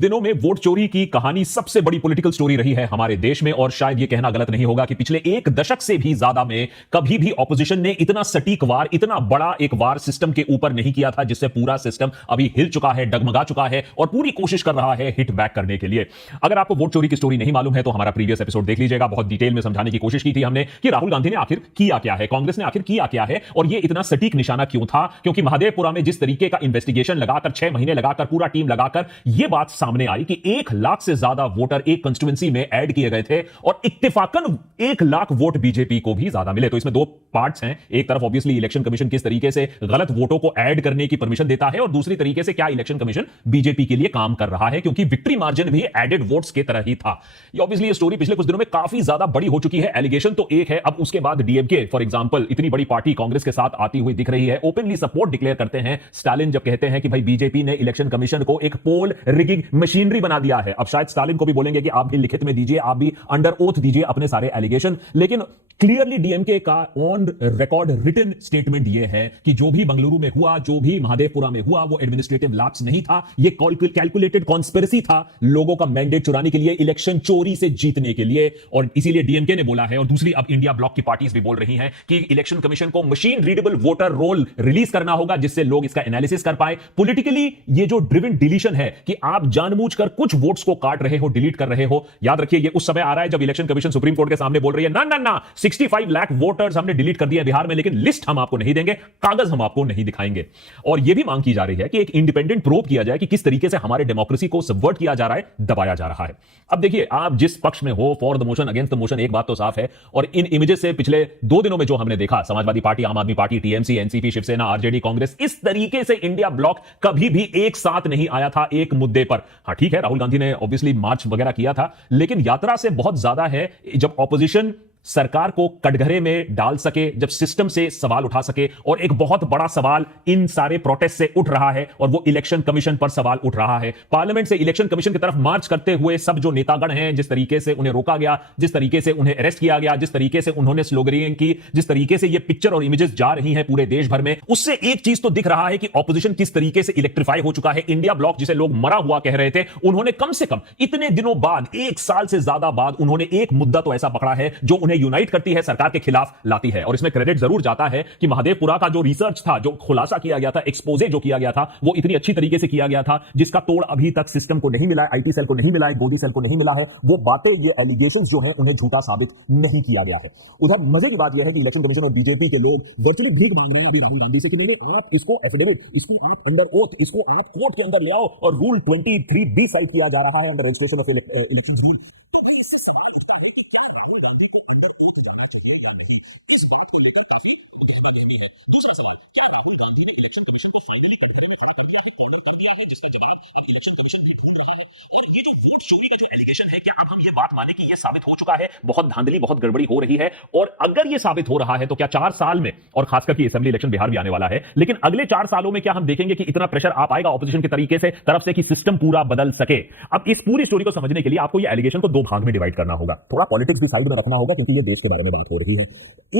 दिनों में वोट चोरी की कहानी सबसे बड़ी पॉलिटिकल स्टोरी रही है हमारे देश में। और शायद यह कहना गलत नहीं होगा कि पिछले एक दशक से भी ज्यादा में कभी भी ऑपोजिशन ने इतना सटीक वार, इतना बड़ा एक वार सिस्टम के ऊपर नहीं किया था, जिससे पूरा सिस्टम अभी हिल चुका है, डगमगा चुका है और पूरी कोशिश कर रहा है हिट बैक करने के लिए। अगर आपको वोट चोरी की स्टोरी नहीं मालूम है तो हमारा प्रीवियस एपिसोड देख लीजिएगा। बहुत डिटेल में समझाने की कोशिश की थी हमने कि राहुल गांधी ने आखिर किया क्या है, कांग्रेस ने आखिर किया क्या है और यह इतना सटीक निशाना क्यों था। क्योंकि महादेवपुरा में जिस तरीके का इन्वेस्टिगेशन लगाकर 6 महीने लगाकर पूरा टीम लगाकर यह बात सामने आई कि 1 लाख से ज्यादा वोटर एक कंस्टिट्यूएंसी में ऐड किए गए थे और इत्तेफाकन 1 लाख वोट बीजेपी को भी ज्यादा मिले। तो इसमें 2 पार्ट्स हैं। एक तरफ ऑब्वियसली इलेक्शन कमीशन किस तरीके से गलत वोटों को ऐड करने की परमिशन देता है और दूसरी तरीके से क्या इलेक्शन कमीशन बीजेपी के लिए काम कर रहा है, क्योंकि विक्ट्री मार्जिन भी एडेड वोट्स की तरह ही था। ये ऑब्वियसली ये स्टोरी पिछले कुछ दिनों में काफी ज्यादा बड़ी हो चुकी है। एलिगेशन तो एक है, अब उसके बाद डीएमके फॉर एग्जांपल इतनी बड़ी पार्टी कांग्रेस के साथ आती हुई दिख रही है, ओपनली सपोर्ट डिक्लेयर करते हैं। स्टालिन जब कहते हैं कि भाई बीजेपी ने इलेक्शन कमीशन को एक पोल रिगिंग मशीनरी बना दिया है। अब शायद स्टालिन को भी बोलेंगे कि आप भी लिखित में दीजिए, आप भी अंडर ओथ दीजिए अपने सारे एलिगेशन। लेकिन क्लियरली डीएमके का ऑन रिकॉर्ड रिटन स्टेटमेंट यह है कि जो भी बंगलुरु में हुआ, जो भी महादेवपुरा में हुआ, वो एडमिनिस्ट्रेटिव लैप्स नहीं था, ये कैलकुलेटेड कॉन्स्पिरेसी था लोगों का मैंडेट चुराने के लिए, इलेक्शन चोरी से जीतने के लिए। और इसीलिए डीएमके ने बोला है और दूसरी अब इंडिया ब्लॉक की पार्टीज भी बोल रही हैं कि इलेक्शन कमीशन को machine readable voter roll release करना होगा, जिससे लोग इसका एनालिसिस कर पाए। पॉलिटिकली ये जो ड्रिवन डिलीशन है कि आप जानबूझकर कुछ वोट्स को काट रहे हो, डिलीट कर रहे हो, याद रखिए ये उस समय आ रहा है जब इलेक्शन कमीशन सुप्रीम कोर्ट के सामने बोल रही है ना ना ना 65 लाख वोटर्स हमने डिलीट कर दिया बिहार में, लेकिन लिस्ट हम आपको नहीं देंगे, कागज हम आपको नहीं दिखाएंगे। और यह भी मांग की जा रही है कि एक इंडिपेंडेंट प्रोब किया जाए कि किस तरीके से हमारे डेमोक्रेसी को सबवर्ट किया जा रहा है, दबाया जा रहा है। अब देखिए, आप जिस पक्ष में हो, for the motion, against the motion, एक बात तो साफ है। और इन इमेजेस से पिछले 2 दिनों में जो हमने देखा, Samajwadi party, Aam Aadmi party, TMC, NCP, Shiv Sena, RJD, Congress, इस तरीके से इंडिया ब्लॉक कभी भी एक साथ नहीं आया था एक मुद्दे पर। हां ठीक है, राहुल गांधी ने ऑब्वियसली मार्च वगैरह किया था, लेकिन यात्रा से बहुत ज्यादा है जब ऑपोजिशन सरकार को कटघरे में डाल सके, जब सिस्टम से सवाल उठा सके। और एक बहुत बड़ा सवाल इन सारे प्रोटेस्ट से उठ रहा है और वो इलेक्शन कमीशन पर सवाल उठ रहा है। पार्लियामेंट से इलेक्शन कमीशन की तरफ मार्च करते हुए सब जो नेतागण हैं, जिस तरीके से उन्हें रोका गया, जिस तरीके से उन्हें अरेस्ट किया गया, जिस तरीके से उन्होंने स्लोगनिंग की, जिस तरीके से ये पिक्चर और इमेजेस जा रही हैं पूरे देश भर में, उससे एक चीज तो दिख रहा है कि ऑपोजिशन किस तरीके से इलेक्ट्रीफाई हो चुका है। इंडिया ब्लॉक जिसे लोग मरा हुआ कह रहे थे, उन्होंने कम से कम इतने दिनों बाद, 1 साल से ज्यादा बाद, उन्होंने एक मुद्दा तो ऐसा पकड़ा है जो उन्हें यूनाइट करती है, सरकार के खिलाफ लाती है। और इसमें क्रेडिट जरूर जाता है कि महादेवपुरा का जो रिसर्च था, जो खुलासा किया गया था, एक्सपोजे जो किया गया था, वो इतनी अच्छी तरीके से किया गया था जिसका तोड़ अभी तक सिस्टम को नहीं मिला है, आईटी सेल को नहीं मिला है, गोदी सेल को नहीं मिला है। वो बातें, ये एलिगेशंस जो हैं, उन्हें झूठा साबित नहीं किया गया है। उधर मजे की बात यह है कि इलेक्शन कमीशन और बीजेपी के लोग वर्चुअली भीख मांग रहे हैं अभी राहुल गांधी से कि नहीं, आप इसको एफिडेविट, इसको आप अंडर ओथ, इसको आप कोर्ट के अंदर ले आओ और रूल 23B साइड किया जा रहा है under registration of election rule. तो भाई इससे सवाल उठता है कि क्या राहुल गांधी को अंडर ओथ जाना चाहिए या नहीं, इस बात को लेकर काफी गहमागहमी है। दूसरा सवाल, क्या राहुल गांधी ने इलेक्शन कमीशन को फाइनली कर दिया है, खड़ा कर दिया है, कॉर्नर कर दिया है, जिसका जवाब अब इलेक्शन कमीशन भी ढूंढ रहा है। और ये जो वोट चोरी का जो एलिगेशन है, क्या अब हम ये बात माने कि ये साबित हो चुका है, बहुत धांधली, बहुत गड़बड़ी हो रही है? और अगर ये साबित हो रहा है तो क्या 4 साल में, और खासकर कि असेंबली इलेक्शन बिहार भी आने वाला है, लेकिन अगले 4 सालों में क्या हम देखेंगे कि इतना प्रेशर आ पाएगा ऑपोजिशन की तरीके से तरफ से कि सिस्टम पूरा बदल सके? अब इस पूरी स्टोरी को समझने के लिए आपको ये एलिगेशन को 2 भाग में डिवाइड करना होगा, थोड़ा पॉलिटिक्स भी साइड में रखना होगा, क्योंकि ये देश के बारे में बात हो रही है।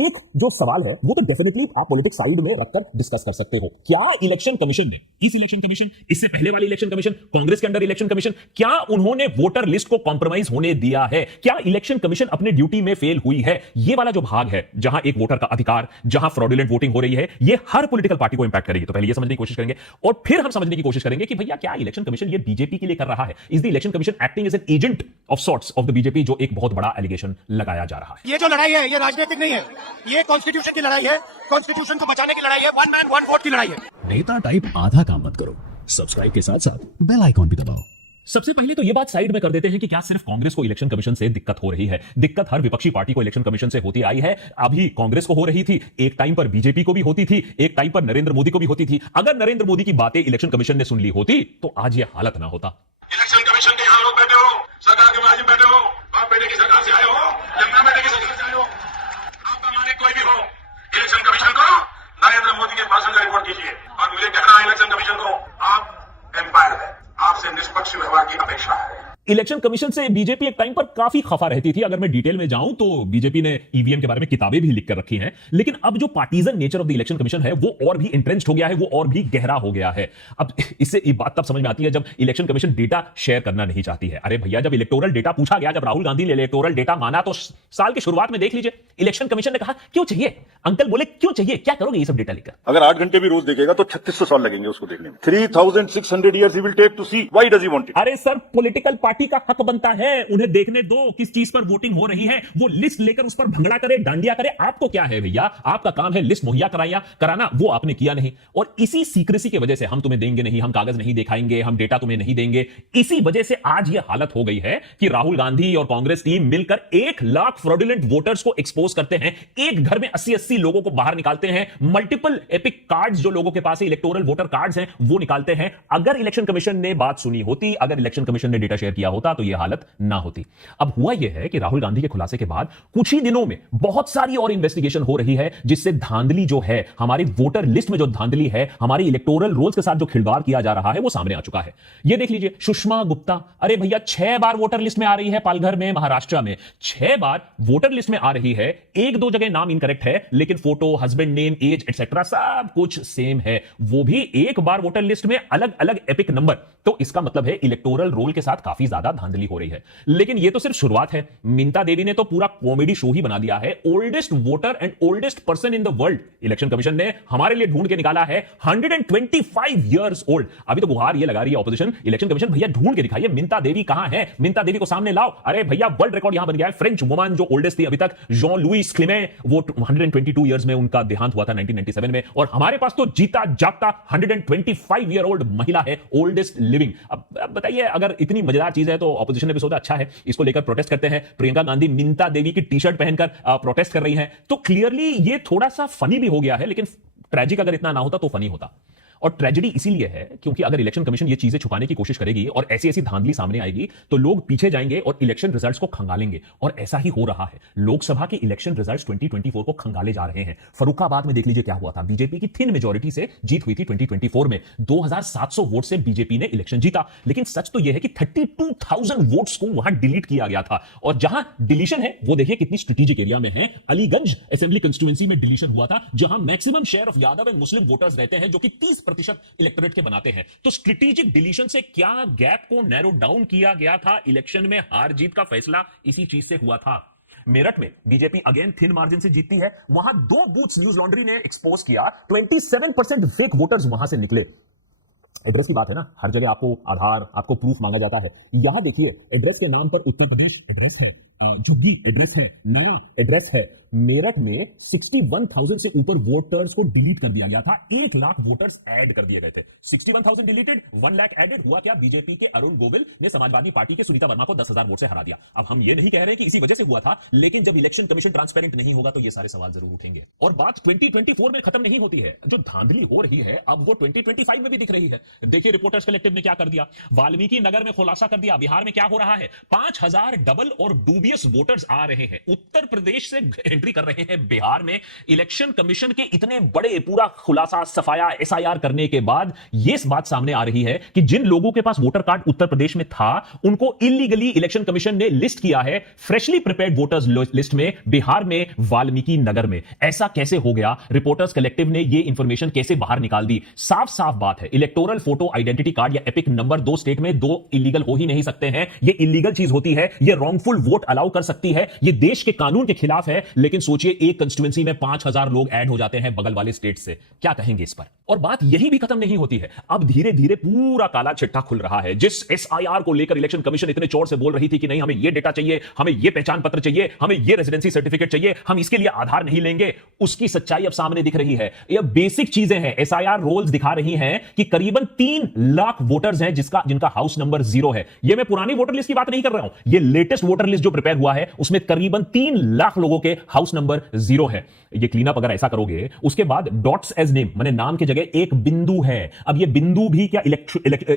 एक जो सवाल है वो तो डेफिनेटली आप पॉलिटिक्स साइड में रखकर डिस्कस कर सकते हो। क्या इलेक्शन कमीशन ने, इस इलेक्शन कमीशन, इससे पहले वाले इलेक्शन कमीशन, कांग्रेस के अंडर इलेक्शन कमीशन, क्या उन्होंने वोटर लिस्ट को कॉम्प्रोमाइज होने दिया है? क्या इलेक्शन कमीशन अपने ड्यूटी में फेल हुई है? ये वाला जो भाग है जहां एक वोटर का अधिकार, जहां फ्रॉडुलेंट वोटिंग हो रही है, ये हर पॉलिटिकल पार्टी को इंपैक्ट करेगी। तो पहले ये समझने की कोशिश करेंगे और फिर हम समझने की कोशिश करेंगे कि भैया क्या इलेक्शन कमीशन ये बीजेपी के लिए कर रहा है? Is the election commission acting as an agent of sorts of the BJP, जो एक बहुत बड़ा एलिगेशन लगाया जा रहा है। ये जो लड़ाई है, ये राजनीतिक नहीं है, ये कॉन्स्टिट्यूशन की लड़ाई है, कॉन्स्टिट्यूशन को बचाने की लड़ाई है, 1 मैन 1 वोट की लड़ाई है। नेता टाइप आधा काम मत करो, सब्सक्राइब के साथ साथ बेल आइकॉन भी दबाओ। सबसे पहले तो यह बात साइड में कर देते हैं कि क्या सिर्फ कांग्रेस को इलेक्शन कमीशन से दिक्कत हो रही है? दिक्कत हर विपक्षी पार्टी को इलेक्शन कमीशन से होती आई है। अभी कांग्रेस को हो रही थी, एक टाइम पर बीजेपी को भी होती थी, एक टाइम पर नरेंद्र मोदी को भी होती थी। अगर नरेंद्र मोदी की बातें इलेक्शन कमीशन ने सुन ली होती तो आज यह हालत ना होता। इलेक्शन कमीशन के यहाँ लोग बैठे हो, सरकार के मुलाजिम बैठे हो, बाप बेटे की सरकार से आए हो, यमुना बेटे की सरकार से आए हो, आपका मालिक कोई भी हो, इलेक्शन कमीशन को नरेंद्र मोदी के भाषण का रिपोर्ट कीजिए। और मुझे कहना है इलेक्शन कमीशन को, आप एम्पायर है, आपसे निष्पक्ष व्यवहार की अपेक्षा है। इलेक्शन कमीशन से बीजेपी एक टाइम पर काफी खफा रहती थी। अगर मैं डिटेल में जाऊं तो बीजेपी ने ईवीएम के बारे में किताबें भी लिख कर रखी हैं, लेकिन अब जो partisan nature of the election commission है वो और भी इंट्रेंस्ड हो गया है, वो और भी गहरा हो गया है। अब इससे ये बात तब समझ में आती है जब इलेक्शन कमीशन डेटा शेयर करना नहीं चाहती है। अरे भैया, जब इलेक्टोरल डेटा पूछा गया, जब राहुल गांधी ने इलेक्टोरल डेटा माना, तो साल की शुरुआत में देख लीजिए इलेक्शन कमीशन ने कहा क्यों चाहिए। अंकल बोले क्यों चाहिए, क्या करोगे ये सब डेटा लेकर। अगर 8 घंटे भी रोज देखेगा तो 3600 साल लगेंगे उसको देखने में। 3600 years he will take to see why does he want it। अरे सर, पॉलिटिकल पार्टी का हक बनता है, उन्हें देखने दो किस चीज पर वोटिंग हो रही है, वो लिस्ट लेकर उस पर भंगड़ा करे, डांडिया करे। आपको क्या है भैया, आपका काम है लिस्ट मुहैया कराना, वो आपने किया नहीं। और इसी सीक्रेसी की वजह से हम तुम्हें देंगे नहीं, हम कागज नहीं दिखाएंगे, हम डेटा तुम्हें नहीं देंगे, इसी वजह से आज ये हालत हो गई है कि राहुल गांधी और कांग्रेस टीम मिलकर 1 लाख फ्रॉडुलेंट वोटर्स को एक्सपोज करते हैं। एक घर में 80-80 लोगों को बाहर निकालते हैं, मल्टीपल एपिक कार्ड्स जो लोगों के पास इलेक्टोरल वोटर कार्ड्स हैं वो निकालते हैं। अगर इलेक्शन कमीशन ने बात सुनी होती, अगर इलेक्शन कमीशन ने डेटा शेयर किया होता तो यह हालत ना होती। अब हुआ यह है कि राहुल गांधी के खुलासे के बाद कुछ ही दिनों में बहुत सारी और इन्वेस्टिगेशन हो रही है, जिससे धांधली जो है, हमारी वोटर लिस्ट में जो धांधली है, हमारी इलेक्टोरल रोल्स के साथ जो खिलवाड़ किया जा रहा है, वो सामने आ चुका है। यह देख लीजिए, सुषमा गुप्ता, अरे भैया 6 बार वोटर लिस्ट में आ रही है, पालघर में, महाराष्ट्र में 6 बार वोटर लिस्ट में आ रही है। 1-2 जगह नाम इनकरेक्ट है, लेकिन photo, husband name, age etcetera सब कुछ सेम है। वो भी 1 बार वोटर लिस्ट में अलग अलग एपिक नंबर। तो इसका मतलब है इलेक्टोरल रोल के साथ काफी ज्यादा धांधली हो रही है। लेकिन यह तो सिर्फ शुरुआत है। मिंता देवी ने तो पूरा कॉमेडी शो ही बना दिया है। Oldest voter and oldest person in the world election commission ने हमारे लिए ढूंढ के निकाला है, 125 ईयर्स ओल्ड। अभी तो गुहार ये लगा रही है ऑपोजिशन, इलेक्शन कमीशन भैया ढूंढ के दिखाइए मिंता देवी कहां है, मिंता देवी को सामने लाओ। अरे भैया, वर्ल्ड रिकॉर्ड यहां बन गया है। फ्रेंच वुमन जो ओल्डेस्ट थी अभी तक, जॉन लुइस क्लेमे, वो 122 ईयर्स में उनका देहांत हुआ था 1997 में। और हमारे पास तो जीता जागता 125 ईयर ओल्ड महिला है, ओल्डेस्ट लिविंग। अब बताइए, अगर इतनी मजेदार चीज है तो ऑपोजिशन ने भी सोचा अच्छा है, इसको लेकर प्रोटेस्ट करते हैं। प्रियंका गांधी मिंता देवी की टी शर्ट पहनकर प्रोटेस्ट कर रही हैं। तो क्लियरली ये थोड़ा सा फनी भी हो गया है, लेकिन ट्रेजिक अगर इतना ना होता तो फनी होता। और ट्रेजेडी इसीलिए है क्योंकि अगर इलेक्शन कमीशन ये चीजें छुपाने की कोशिश करेगी और ऐसी ऐसी धांधली सामने आएगी तो लोग पीछे जाएंगे और इलेक्शन रिजल्ट्स को खंगालेंगे। और ऐसा ही हो रहा है। लोकसभा के इलेक्शन रिजल्ट्स 2024 को खंगाले जा रहे हैं। फर्रुखाबाद में देख लीजिए क्या हुआ था। बीजेपी की थिन मेजॉरिटी से जीत हुई थी 2024 में। 2700 वोट से बीजेपी ने इलेक्शन जीता। लेकिन सच तो यह है कि 32,000 वोट्स को वहां डिलीट किया गया था। और जहां डिलीशन है वो देखिए कितनी स्ट्रेटेजिक एरिया में है। अलीगंज असेंबली कंस्टिट्यूएंसी में डिलीशन हुआ था, जहां maximum share of Yadav and Muslim voters रहते हैं, जो कि 30% इलेक्टोरेट के बनाते हैं। तो स्ट्रेटेजिक डिलीशन से क्या गैप को नैरो डाउन किया गया था। इलेक्शन में हार जीत का फैसला इसी चीज से हुआ था। मेरठ में बीजेपी अगेन थिन मार्जिन से जीतती है। वहां 2 बूथ्स न्यूज लॉन्ड्री ने एक्सपोज किया, 27% फेक वोटर्स वहां से निकले। एड्रेस की बात है ना, हर जगह आपको आधार, आपको प्रूफ मांगा जाता है। यहां देखिए, एड्रेस के नाम पर उत्तर प्रदेश एड्रेस है, झुग्गी एड्रेस है, नया एड्रेस है। मेरठ में 61,000 से ऊपर वोटर्स को डिलीट कर दिया गया था। 1 लाख वोटर्स ऐड कर दिए गए थे। 61,000 डिलीटेड, 1 लाख एडेड। हुआ क्या, बीजेपी के अरुण गोविल ने समाजवादी पार्टी के सुनीता वर्मा को 10,000 वोट से हरा दिया। अब हम ये नहीं कह रहे कि इसी वजह से हुआ था, लेकिन जब इलेक्शन कमीशन ट्रांसपेरेंट नहीं होगा तो ये सारे सवाल जरूर उठेंगे। और बात 2024 में खत्म नहीं होती है। जो धांधली हो रही है अब वो 2025 में भी दिख रही है। देखिए रिपोर्टर्स कलेक्टिव ने क्या कर दिया। वाल्मीकि नगर में खुलासा कर दिया। बिहार में क्या हो रहा है, 5,000 डबल और डूबियस वोटर्स आ रहे हैं। उत्तर प्रदेश से एंट्री कर रहे हैं बिहार में। इलेक्शन कमीशन के इतने बड़े पूरा खुलासा, सफाया, एसआईआर करने के बाद यह बात सामने आ रही है कि जिन लोगों के पास वोटर कार्ड उत्तर प्रदेश में था, उनको इलीगली इलेक्शन कमीशन ने लिस्ट किया है फ्रेशली प्रिपेयर्ड वोटर्स लिस्ट में, बिहार में, वाल्मीकि नगर में। ऐसा कैसे हो गया? रिपोर्टर्स कलेक्टिव ने यह इंफॉर्मेशन कैसे बाहर निकाल दी? साफ साफ बात है, इलेक्टोरल फोटो आइडेंटिटी कार्ड या एपिक नंबर 2 स्टेट में 2 इलीगल हो ही नहीं सकते हैं। यह इलीगल चीज होती है, यह रॉन्गफुल वोट अलाउ कर सकती है, यह देश के कानून के खिलाफ है। लेकिन सोचिए, एक कंस्टिट्यूएंसी में 5,000 लोग ऐड हो जाते हैं बगल वाले स्टेट से। क्या कहेंगे इस पर? और बात यही भी खत्म नहीं होती है। अब धीरे धीरे पूरा काला चिट्ठा खुल रहा है। जिस एसआईआर को लेकर इलेक्शन कमीशन इतने चोर से बोल रही थी कि नहीं, हमें ये डेटा चाहिए, हमें ये पहचान पत्र चाहिए, हमें ये रेजिडेंसी सर्टिफिकेट चाहिए, हम इसके लिए आधार नहीं लेंगे, उसकी सच्चाई अब सामने दिख रही है। ये बेसिक चीजें हैं। एसआईआर रोल्स दिखा रही हैं कि करीबन 3 लाख वोटर्स हैं जिनका हाउस नंबर 0 है। ये मैं पुरानी वोटर लिस्ट की बात नहीं कर रहा हूं, ये लेटेस्ट वोटर लिस्ट जो प्रिपेयर कंपेयर हुआ है उसमें करीबन 3 लाख लोगों के हाउस नंबर 0 है। ये क्लीनअप अगर ऐसा करोगे, उसके बाद डॉट्स एज नेम, माने नाम की जगह एक बिंदु है। अब ये बिंदु भी क्या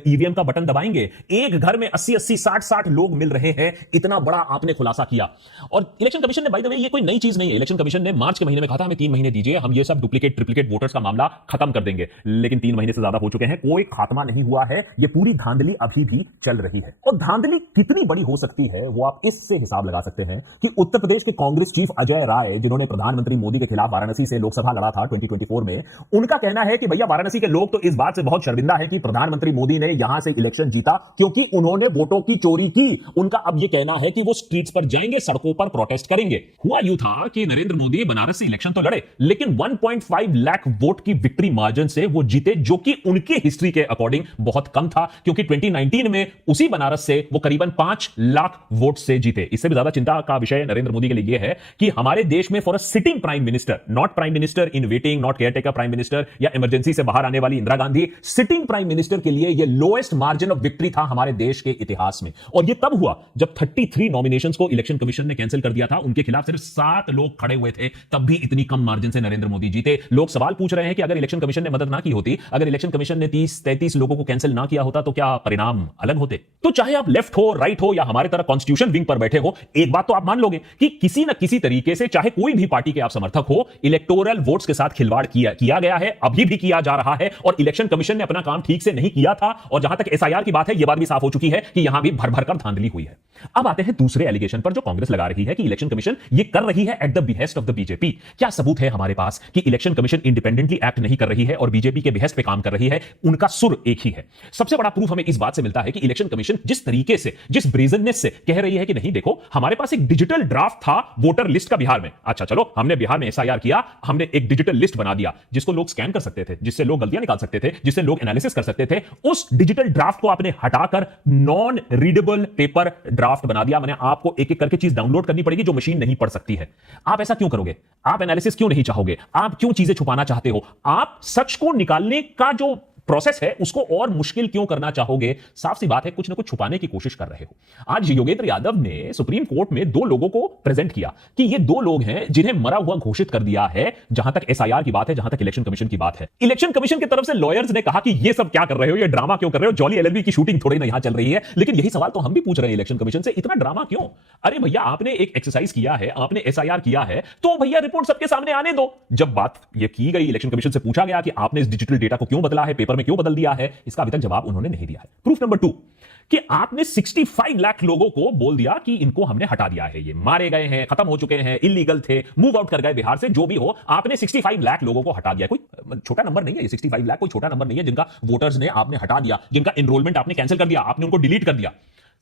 ईवीएम का बटन दबाएंगे? एक घर में 80-80, 60-60 लोग मिल रहे हैं, इतना बड़ा आपने खुलासा किया। और इलेक्शन कमीशन ने, बाय द वे, ये कोई नई चीज नहीं है। इलेक्शन कमीशन ने मार्च के महीने में कहा था हमें 3 महीने दीजिए, हम ये सब डुप्लीकेट ट्रिप्लीकेट वोटर्स का मामला खत्म कर देंगे। लेकिन 3 महीने से ज्यादा हो चुके हैं, कोई खात्मा नहीं हुआ है। ये पूरी धांधली अभी भी चल रही है। और धांधली कितनी बड़ी हो सकती है वो आप इससे हिसाब लगा सकते हैं कि उत्तर प्रदेश के कांग्रेस चीफ अजय राय, जिन्होंने प्रधानमंत्री मोदी के खिलाफ वाराणसी से लोकसभा लड़ा था 2024 में, उनका कहना है कि भैया वाराणसी के लोग तो इस बात से बहुत शर्मिंदा है कि प्रधानमंत्री मोदी ने यहां से इलेक्शन जीता क्योंकि उन्होंने वोटों की चोरी की। उनका अब यह कहना है कि वो स्ट्रीट्स पर जाएंगे, सड़कों पर प्रोटेस्ट करेंगे। हुआ यूं था कि नरेंद्र मोदी बनारस से इलेक्शन तो लड़े, लेकिन 1.5 लाख वोट की विक्ट्री मार्जिन से वो जीते, जो कि उनके हिस्ट्री के अकॉर्डिंग बहुत कम था, क्योंकि 2019 में उसी बनारस से वो करीबन 5 लाख वोट से जीते। इससे भी ज्यादा चिंता का विषय नरेंद्र मोदी के लिए यह है कि हमारे देश में for a sitting prime minister, not prime minister in waiting, not caretaker prime minister या इमरजेंसी से बाहर आने वाली Indira Gandhi, sitting prime minister के लिए यह लोएस्ट मार्जिन ऑफ विक्ट्री था हमारे देश के इतिहास में। और यह तब हुआ जब 33 नॉमिनेशंस को इलेक्शन कमीशन ने कैंसिल कर दिया था। उनके खिलाफ सिर्फ 7 लोग खड़े हुए थे, तब भी इतनी कम मार्जिन से नरेंद्र मोदी जीते। लोग सवाल पूछ रहे हैं कि अगर इलेक्शन कमीशन ने मदद ना की होती, अगर इलेक्शन कमीशन ने 30-33 लोगों को कैंसिल ना किया होता, तो क्या परिणाम अलग होते? तो चाहे आप लेफ्ट हो, राइट हो या हमारे तरह कॉन्स्टिट्यूशन विंग पर बैठे हो, एक बात तो आप मान लोगे कि किसी न किसी तरीके से, चाहे कोई भी पार्टी के आप समर्थक हो, इलेक्टोरल वोट्स के साथ खिलवाड़ किया गया है, अभी भी किया जा रहा है। और इलेक्शन कमीशन ने अपना काम ठीक से नहीं किया था। और जहां तक एसआईआर की बात है, यह बात भी साफ हो चुकी है कि यहां भी भर भर कर धांधली हुई है। अब आते हैं दूसरे एलिगेशन पर जो कांग्रेस लगा रही है कि इलेक्शन कमीशन यह कर रही है at the behest of the BJP. क्या सबूत है हमारे पास कि इलेक्शन कमीशन इंडिपेंडेंटली एक्ट नहीं कर रही है और बीजेपी के बिहेस्ट पे काम कर रही है? उनका सुर एक ही है। सबसे बड़ा प्रूफ हमें इस बात से मिलता है कि इलेक्शन कमीशन जिस तरीके से, जिस ब्रेजननेस से कह रही है कि नहीं देखो, हमारे पास एक डिजिटल ड्राफ्ट था वोटर लिस्ट का बिहार में। अच्छा चलो, हमने बिहार में एसआईआर किया, हमने एक डिजिटल लिस्ट बना दिया जिसको लोग स्कैन कर सकते थे, जिससे लोग गलतियां निकाल सकते थे, जिससे लोग एनालिसिस कर सकते थे। उस डिजिटल ड्राफ्ट को आपने हटाकर नॉन रीडेबल पेपर ड्राफ्ट बना दिया। मैंने आपको एक एक करके चीज डाउनलोड करनी पड़ेगी जो मशीन नहीं पढ़ सकती है। आप ऐसा क्यों करोगे? आप एनालिसिस क्यों नहीं चाहोगे? आप क्यों चीजें छुपाना चाहते हो? आप सच को निकालने का जो प्रोसेस है उसको और मुश्किल क्यों करना चाहोगे? साफ सी बात है, कुछ ना कुछ छुपाने की कोशिश कर रहे हो। आज योगेंद्र यादव ने सुप्रीम कोर्ट में 2 लोगों को प्रेजेंट किया कि ये 2 लोग हैं जिन्हें मरा हुआ घोषित कर दिया है, जहां तक एसआईआर की बात है, जहां तक इलेक्शन कमीशन की बात है। इलेक्शन कमीशन की तरफ से लॉयर्स ने कहा कि ये सब क्या कर रहे हो, ये ड्रामा क्यों कर रहे हो, जॉली एलएलबी की शूटिंग थोड़ी ना यहां चल रही है। लेकिन यही सवाल तो हम भी पूछ रहे हैं इलेक्शन कमीशन से, इतना ड्रामा क्यों? अरे भैया, आपने एक एक्सरसाइज किया है, आपने एसआईआर किया है, तो भैया रिपोर्ट सबके सामने आने दो। जब बात ये की गई, इलेक्शन कमीशन से पूछा गया कि आपने इस डिजिटल डेटा को क्यों बदला है, पेपर में क्यों बदल दिया है, इसका अभी तक जवाब उन्होंने नहीं दिया है। प्रूफ नंबर 2 कि आपने 65 लाख लोगों को बोल दिया कि इनको हमने हटा दिया है, ये मारे गए हैं, खत्म हो चुके हैं, इलीगल थे, मूव आउट कर गए बिहार से, जो भी हो, आपने 65 लाख लोगों को हटा दिया। कोई छोटा नंबर नहीं है ये, 65 लाख कोई छोटा नंबर नहीं है, जिनका वोटर्स ने आपने हटा दिया, जिनका एनरोलमेंट आपने कैंसिल कर दिया, आपने उनको डिलीट कर दिया।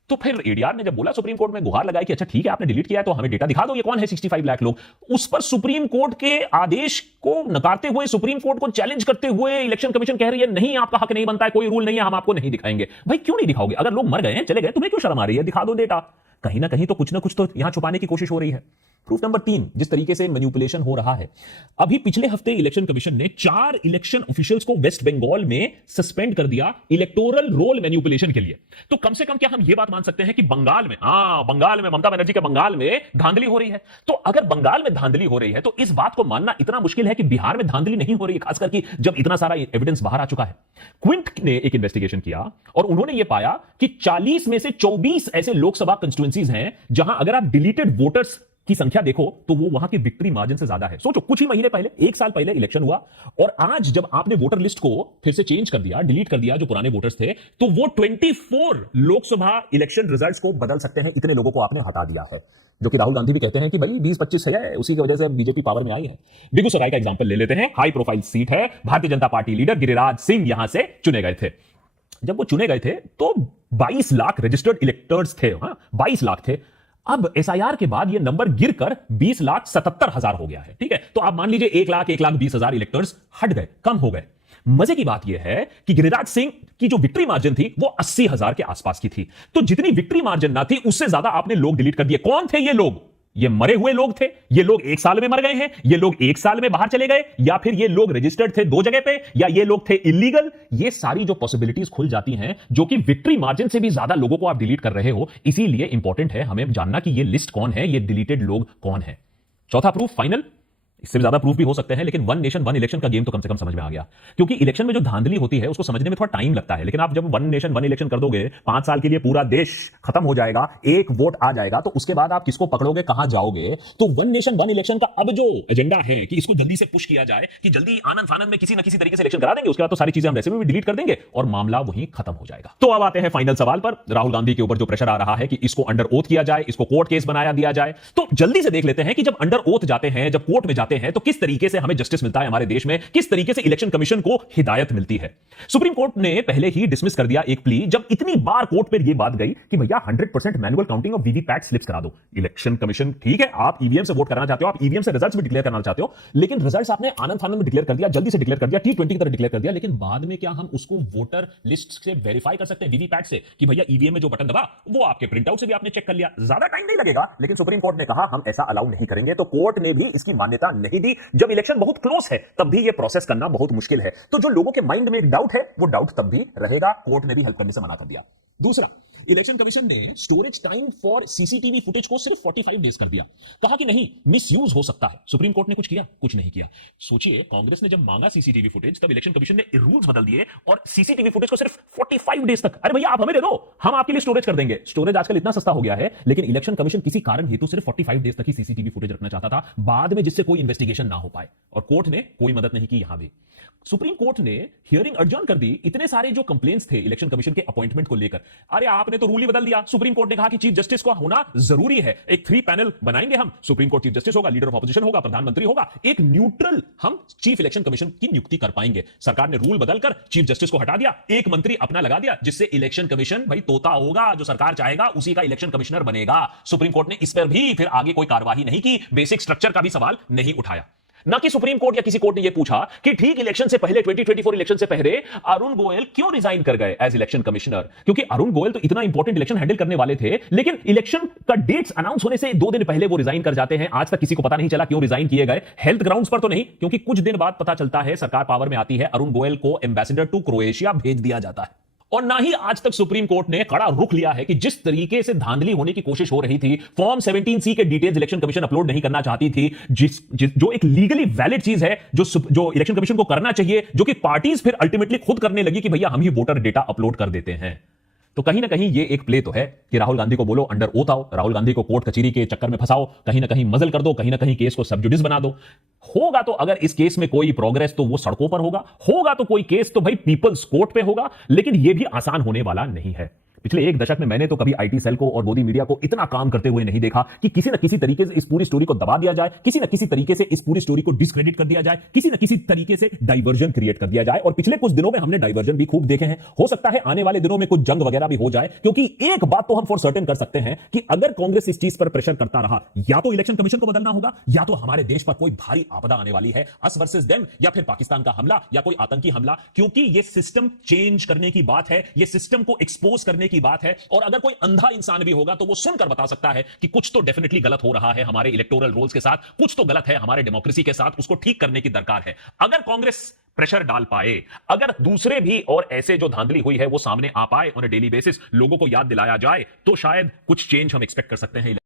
तो फिर एडीआर ने जब बोला, सुप्रीम कोर्ट में गुहार लगाई कि अच्छा ठीक है, आपने डिलीट किया है तो हमें डेटा दिखा दो, ये कौन है 65 लाख लोग। उस पर सुप्रीम कोर्ट के आदेश को नकारते हुए, सुप्रीम कोर्ट को चैलेंज करते हुए इलेक्शन कमीशन कह रही है नहीं, आपका हक नहीं बनता है, कोई रूल नहीं है, हम आपको नहीं दिखाएंगे। भाई क्यों नहीं दिखाओगे? अगर लोग मर गए हैं, चले गए, तुम्हें क्यों शर्म आ रही है? दिखा दो डेटा। कहीं ना कहीं तो कुछ ना कुछ तो यहां छुपाने की कोशिश हो रही है। प्रूफ नंबर 3, जिस तरीके से मैनिपुलेशन हो रहा है। अभी पिछले हफ्ते इलेक्शन कमीशन ने 4 इलेक्शन ऑफिशियल्स को वेस्ट बंगाल में सस्पेंड कर दिया इलेक्टोरल रोल मैनिपुलेशन के लिए। तो कम से कम क्या हम यह बात मान सकते हैं कि बंगाल में, बंगाल में ममता बनर्जी के बंगाल में धांधली हो रही है? तो अगर बंगाल में धांधली हो रही है तो इस बात को मानना इतना मुश्किल है कि बिहार में धांधली नहीं हो रही है, खासकर कि जब इतना सारा एविडेंस बाहर आ चुका है। क्विंट ने एक इन्वेस्टिगेशन किया और उन्होंने यह पाया कि 40 में से 24 ऐसे लोकसभा कंस्टिट्यूएंसीज हैं जहां अगर आप डिलीटेड वोटर्स की संख्या देखो तो वो वहां के विक्ट्री मार्जिन से ज्यादा है। सोचो, कुछ ही महीने पहले, 1 साल पहले इलेक्शन हुआ और आज जब आपने वोटर लिस्ट को फिर से चेंज कर दिया, डिलीट कर दिया जो पुराने वोटर्स थे, तो वो 24 लोकसभा इलेक्शन रिजल्ट्स को बदल सकते हैं, इतने लोगों को आपने हटा दिया है। जो कि राहुल गांधी भी कहते हैं कि भाई 20-25 है, उसी की वजह से बीजेपी पावर में आई है। बेगूसराय का एग्जांपल ले लेते हैं, हाई प्रोफाइल सीट है, भारतीय जनता पार्टी लीडर गिरिराज सिंह यहां से चुने गए थे। जब वो चुने गए थे तो 22 लाख रजिस्टर्ड इलेक्टर्स थे, 22 लाख थे। अब एसआईआर के बाद ये नंबर गिरकर 20,77,000 हो गया है। ठीक है, तो आप मान लीजिए 1,20,000 इलेक्टर्स हट गए, कम हो गए। मजे की बात यह है कि गिरिराज सिंह की जो विक्ट्री मार्जिन थी वो 80,000 के आसपास की थी। तो जितनी विक्ट्री मार्जिन ना थी उससे ज्यादा आपने लोग डिलीट कर दिए। कौन थे ये लोग? ये मरे हुए लोग थे, ये लोग एक साल में मर गए हैं, ये लोग एक साल में बाहर चले गए, या फिर ये लोग रजिस्टर्ड थे दो जगह पे, या ये लोग थे इलीगल। ये सारी जो पॉसिबिलिटीज खुल जाती हैं, जो कि विक्ट्री मार्जिन से भी ज्यादा लोगों को आप डिलीट कर रहे हो। इसीलिए इंपॉर्टेंट है हमें जानना कि ये लिस्ट कौन है, ये डिलीटेड लोग कौन है। चौथा प्रूफ फाइनल, इससे ज्यादा प्रूफ भी हो सकते हैं, लेकिन वन नेशन वन इलेक्शन का गेम तो कम से कम समझ में आ गया। क्योंकि इलेक्शन में जो धांधली होती है उसको समझने में थोड़ा टाइम लगता है, लेकिन आप जब वन नेशन वन इलेक्शन कर दोगे, 5 साल के लिए पूरा देश खत्म हो जाएगा, एक वोट आ जाएगा, तो उसके बाद आप किसको पकड़ोगे, कहां जाओगे। तो वन नेशन वन इलेक्शन का अब जो एजेंडा है कि इसको जल्दी से पुश किया जाए, कि जल्दी आनंद फानंद में किसी ना किसी तरीके से इलेक्शन करा देंगे, उसके बाद तो सारी चीजें हम वैसे भी डिलीट कर देंगे और मामला वहीं खत्म हो जाएगा। तो अब आते हैं फाइनल सवाल पर। राहुल गांधी के ऊपर जो प्रेशर आ रहा है कि इसको अंडर ओथ किया जाए, इसको कोर्ट केस बनाया दिया जाए, तो जल्दी से देख लेते हैं कि जब अंडर ओथ जाते हैं, जब कोर्ट में जाते हैं, तो किस तरीके से हमें जस्टिस मिलता है हमारे देश में, किस तरीके से इलेक्शन कमीशन को हिदायत मिलती है। सुप्रीम कोर्ट ने पहले ही डिसमिस कर दिया एक प्ली, जब इतनी बार कोर्ट पर यह बात गई कि भैया 100% manual counting of VVPAT slips करा दो। इलेक्शन कमीशन, ठीक है, आप ईवीएम से वोट कराना चाहते हो, आप ईवीएम से रिजल्ट्स भी डिक्लेयर करना चाहते हो, लेकिन रिजल्ट्स आपने आनंद फानंद में डिक्लेयर कर दिया, जल्दी से डिक्लेयर कर दिया, T20 की तरह डिक्लेयर कर दिया, लेकिन बाद में क्या हम उसको वोटर लिस्ट से वेरीफाई कर सकते हैं, वीवीपैट से, कि भैया ईवीएम में जो बटन दबा वो आपके प्रिंटआउट से भी आपने चेक कर लिया। ज्यादा टाइम नहीं लगेगा, लेकिन सुप्रीम कोर्ट ने कहा हम ऐसा अलाउ नहीं करेंगे, तो कोर्ट ने भी इसकी मान्यता नहीं दी। जब इलेक्शन बहुत क्लोज है तब भी ये प्रोसेस करना बहुत मुश्किल है, तो जो लोगों के माइंड में एक डाउट है वो डाउट तब भी रहेगा। कोर्ट ने भी हेल्प करने से मना कर दिया। दूसरा, इलेक्शन कमीशन ने storage time for CCTV footage को सिर्फ 45 डेज कर दिया। कहा कि नहीं, मिसयूज हो सकता है। सुप्रीम कोर्ट ने कुछ किया? कुछ नहीं किया। सोचिए, कांग्रेस ने जब मांगा सीसीटीवी फुटेज, तब इलेक्शन कमीशन ने रूल्स बदल दिए और सीसीटीवी फुटेज को सिर्फ 45 डेज तक, अरे भैया आप हमें दे दो, हम आपके लिए स्टोरेज कर देंगे। स्टोरेज आजकल इतना सस्ता हो गया है, लेकिन इलेक्शन कमीशन किसी कारण हेतु सिर्फ 45 डेज तक ही सीसीटीवी फुटेज रखना चाहता था, बाद में जिससे कोई इन्वेस्टिगेशन ना हो पाए, और कोर्ट ने कोई मदद नहीं की। यहां भी सुप्रीम कोर्ट ने हियरिंग अडजर्न कर दी। इतने सारे जो कंप्लेंट्स थे इलेक्शन कमीशन के अपॉइंटमेंट को लेकर, अरे आपने तो रूल ही बदल दिया। सुप्रीम कोर्ट ने कहा कि चीफ जस्टिस को होना जरूरी है, एक 3 पैनल बनाएंगे हम, सुप्रीम कोर्ट चीफ जस्टिस होगा, लीडर ऑफ ऑपोजिशन होगा, प्रधानमंत्री होगा, एक न्यूट्रल हम चीफ इलेक्शन कमीशन की नियुक्ति कर पाएंगे। सरकार ने रूल बदलकर चीफ जस्टिस को हटा दिया, एक मंत्री अपना लगा दिया, जिससे इलेक्शन कमीशन भाई तोता होगा, जो सरकार चाहेगा उसी का इलेक्शन कमिश्नर बनेगा। सुप्रीम कोर्ट ने इस पर भी फिर आगे कोई कार्रवाई नहीं की, बेसिक स्ट्रक्चर का भी सवाल नहीं उठाया। ना कि सुप्रीम कोर्ट या किसी कोर्ट ने यह पूछा कि ठीक इलेक्शन से पहले 2024 इलेक्शन से पहले अरुण गोयल क्यों रिजाइन कर गए एज इलेक्शन कमिश्नर, क्योंकि अरुण गोयल तो इतना इंपॉर्टेंट इलेक्शन हैंडल करने वाले थे, लेकिन इलेक्शन का डेट्स अनाउंस होने से 2 दिन पहले वो रिजाइन कर जाते हैं। आज तक किसी को पता नहीं चला क्यों रिजाइन किए गए। हेल्थ ग्राउंड्स पर तो नहीं, क्योंकि कुछ दिन बाद पता चलता है, सरकार पावर में आती है, अरुण गोयल को एम्बेसडर टू क्रोएशिया भेज दिया जाता है। और ना ही आज तक सुप्रीम कोर्ट ने कड़ा रुख लिया है कि जिस तरीके से धांधली होने की कोशिश हो रही थी, फॉर्म 17C के डिटेल्स इलेक्शन कमीशन अपलोड नहीं करना चाहती थी, जो एक लीगली वैलिड चीज है, जो इलेक्शन कमीशन को करना चाहिए, जो कि पार्टीज फिर अल्टीमेटली खुद करने लगी कि भैया हम ही वोटर डेटा अपलोड कर देते हैं। तो कहीं ना कहीं ये एक प्ले तो है कि राहुल गांधी को बोलो अंडर ओथ आओ, राहुल गांधी को कोर्ट कचहरी के चक्कर में फंसाओ, कहीं ना कहीं मजल कर दो, कहीं ना कहीं केस को सब जुडिस बना दो। होगा तो अगर इस केस में कोई प्रोग्रेस तो वो सड़कों पर होगा तो कोई केस तो भाई पीपल्स कोर्ट पे होगा, लेकिन ये भी आसान होने वाला नहीं है। पिछले 1 दशक में मैंने तो कभी आईटी सेल को और मोदी मीडिया को इतना काम करते हुए नहीं देखा कि किसी न किसी तरीके से इस पूरी स्टोरी को दबा दिया जाए, किसी न किसी तरीके से इस पूरी स्टोरी को डिस्क्रेडिट कर दिया जाए, किसी न किसी तरीके से डाइवर्जन क्रिएट कर दिया जाए। और पिछले कुछ दिनों में हमने डाइवर्जन भी खूब देखे हैं। हो सकता है आने वाले दिनों में कुछ जंग वगैरह भी हो जाए, क्योंकि एक बात तो हम फॉर सर्टेन कर सकते हैं कि अगर कांग्रेस इस चीज पर प्रेशर करता रहा, या तो इलेक्शन कमीशन को बदलना होगा, या तो हमारे देश पर कोई भारी आपदा आने वाली है, अस वर्सेस देम, या फिर पाकिस्तान का हमला या कोई आतंकी हमला, क्योंकि यह सिस्टम चेंज करने की बात है, यह सिस्टम को एक्सपोज करने की बात है। और अगर कोई अंधा इंसान भी होगा तो वो सुनकर बता सकता है कि कुछ तो डेफिनेटली गलत हो रहा है हमारे इलेक्टोरल रोल्स के साथ, कुछ तो गलत है हमारे डेमोक्रेसी के साथ, उसको ठीक करने की दरकार है। अगर कांग्रेस प्रेशर डाल पाए, अगर दूसरे भी और ऐसे जो धांधली हुई है वो सामने आ पाए ऑन अ डेली बेसिस, लोगों को याद दिलाया जाए, तो शायद कुछ चेंज हम एक्सपेक्ट कर सकते हैं।